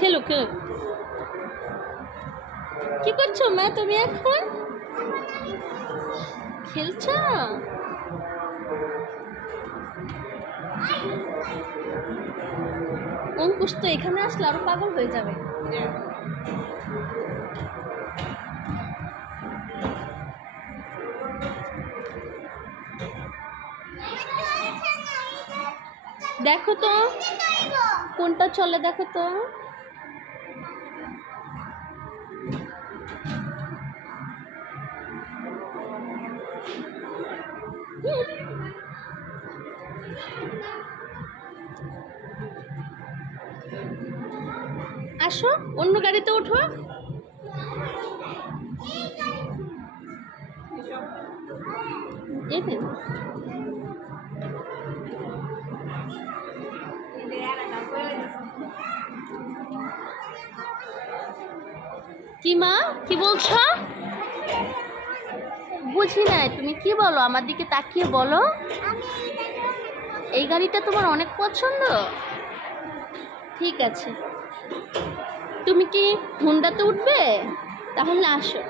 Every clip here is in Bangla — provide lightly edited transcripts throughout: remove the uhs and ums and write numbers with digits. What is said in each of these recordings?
খেলুক খেলুক। কি করছো মা তুমি এখন? খেলছো? অঙ্কুশ তো এখানে আসলে আরো পাগল হয়ে যাবে। দেখো তো কোনটা চলে, দেখো তো। আসো অন্য গাড়িতে ওঠো। কি মা কি বলছো? বুঝি নাই, তুমি কি বলো? আমার দিকে তাকিয়ে বলো। এই গাড়িটা তোমার অনেক পছন্দ? ঠিক আছে, তুমি কি হুন্ডাতে উঠবে? তাহলে আসো।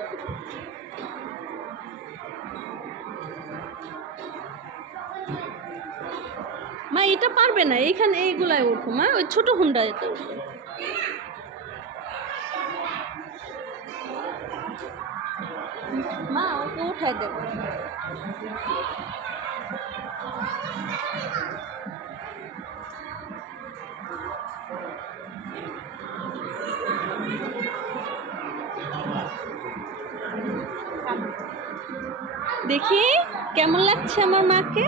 মা এটা পারবে না, এইখানে এইগুলাই উঠো মা, ওই ছোট হুন্ডাতে উঠো। মা ওকে উঠাই দেবো। দেখি কেমন লাগছে আমার মাকে।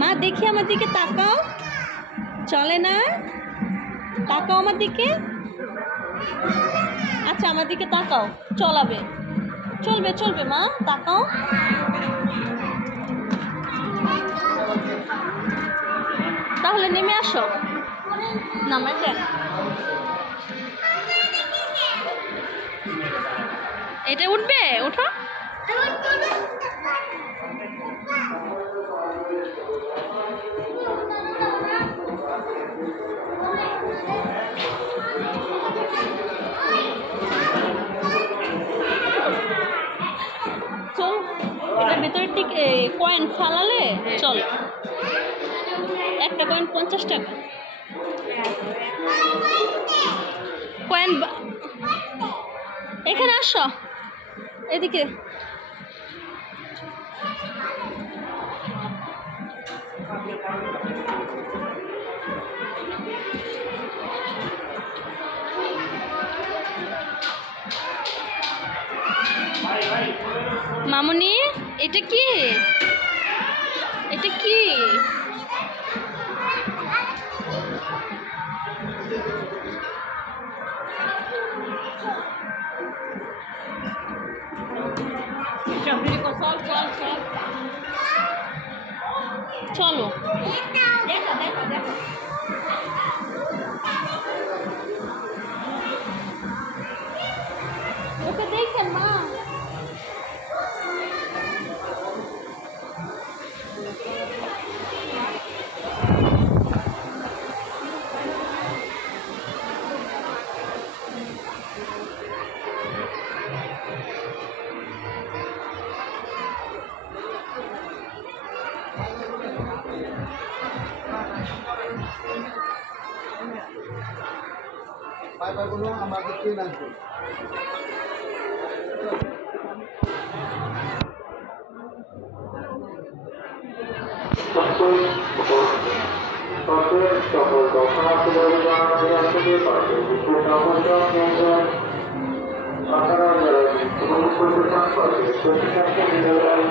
মা দেখি আমার দিকে তাকাও। চলে না? তাকাও আমার দিকে। আচ্ছা আমার দিকে তাকাও, চলাবে। চলবে চলবে মা, তাকাও। তাহলে নেমে আসো। নামে দেন। এটা উঠবে? উঠো। চল, এটা ভেতরে ঠিক কয়েন ফালালে চল। একটা কয়েন 50 টাকা। কয়েন এখানে আসো, এদিকে। মামুনি এটা কি? এটা কি? চলো দেখো দেখো দেখো। ওকে দেখেন মা। পাইপারগুলো আমাকে ট্রেন আসবে। সকল দর্শনার্থীদের জানাতে আসবে পাশে বিপুল নবজাত কেন্দ্র আপনারা যারা ভ্রমণ করতে চান পাশে প্রতিষ্ঠানকে বিদ্যালয়